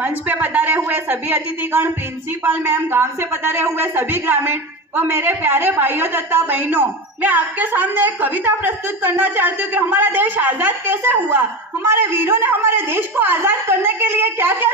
मंच पे पधारे हुए सभी अतिथिगण, प्रिंसिपल मैम, गांव से पधारे हुए सभी ग्रामीण और मेरे प्यारे भाइयों तथा बहनों, मैं आपके सामने एक कविता प्रस्तुत करना चाहती हूँ कि हमारा देश आजाद कैसे हुआ, हमारे वीरों ने हमारे देश को आजाद करने के लिए क्या क्या